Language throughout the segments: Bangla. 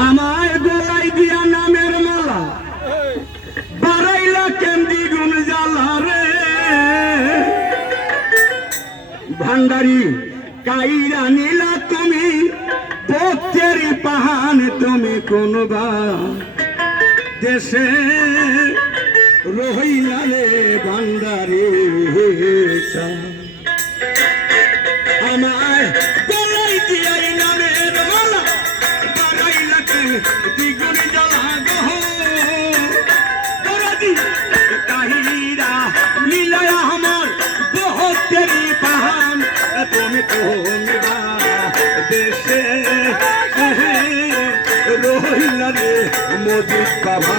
আমার গলায় দিয়া নামের মালা বাড়াইলা কেন্দি গুণ জ্বালা রে ভান্ডারি কাইরা নিলা তুমি ভক্তেরি পাহান তুমি কোন দেশে রহিলা রে ভান্ডারি আমার গলায় দিয়া নামের মালা বাড়াইলা কেন্দি গুণ জ্বালা গো কাহিরা লীলায় আমার ভক্তেরি পাহান তুমি কোন দেশে রহিলা রে মজিদ বাবা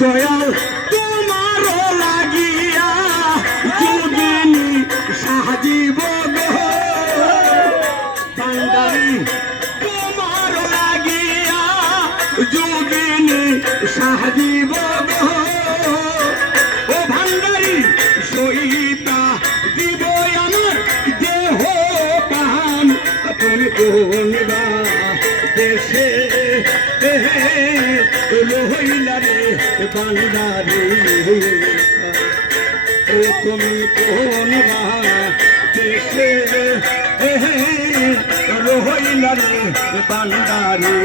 দয়াল তোমার লাগিয়া যোগিনী সাজিব গো ভান্ডারি তোমার লাগিয়া যোগিনী সাজিব গো ও ভান্ডারি সহিতা দিব আমার দেহ প্রাণ তুমি কোন দেশে রহিলা রে ভান্ডারি ও তুমি কোন দেশে রহিলা রে ভান্ডারি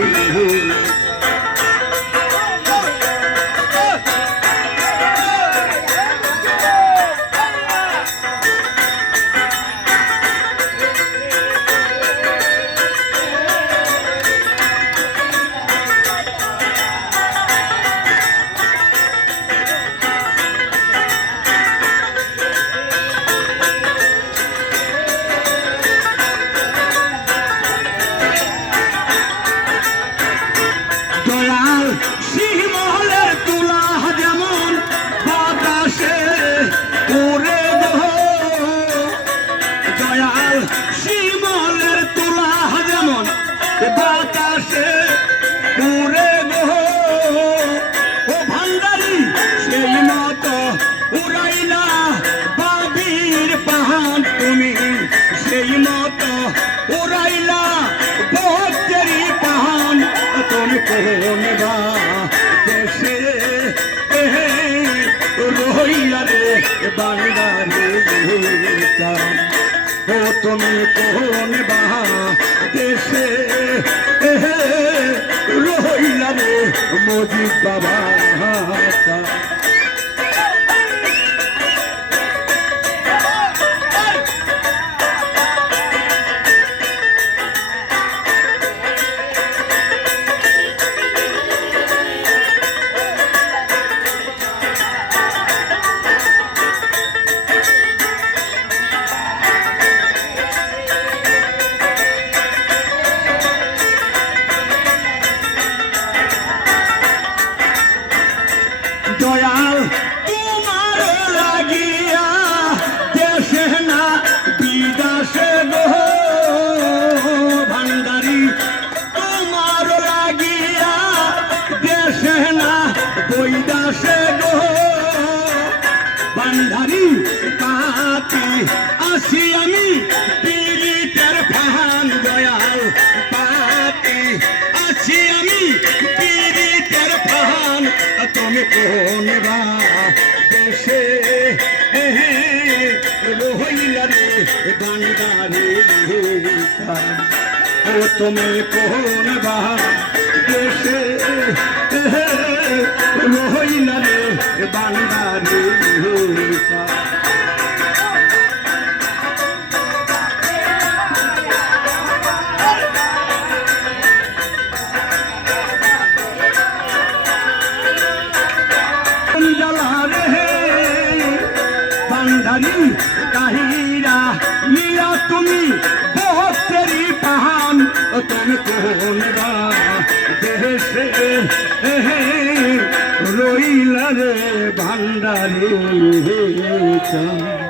বাতাসে উড়ে গো ও ভান্ডারি সেই মতো উড়াইলা বাবির পাহান তুমি সেই মতো উড়াইলা ভক্তেরি পাহান তুমি কোন দেশে রহিলা রে ভান্ডারি ও তুমি কোন দেশে রহিলা রে মজিদ বাবা দয়াল তোমার লাগিয়া দেশে না বিদেশে গো ভান্ডারি তোমার লাগিয়া দেশে না বৈদেশে গো ভান্ডারি পাতি আসি আমি পীড়িতের ফাহান দয়াল পাতি আসি আমি পীড়িতের ফাহান তুমি কোন দেশে রহিলা রে ভান্ডারি ও তুমি কোন দেশে রহিলা রে ভান্ডারি ভান্ডারি কাহিরা নিয়া তুমি ভক্তেরি পাহাড় কোন দেশে রইলা রে ভান্ডারে চাঁদ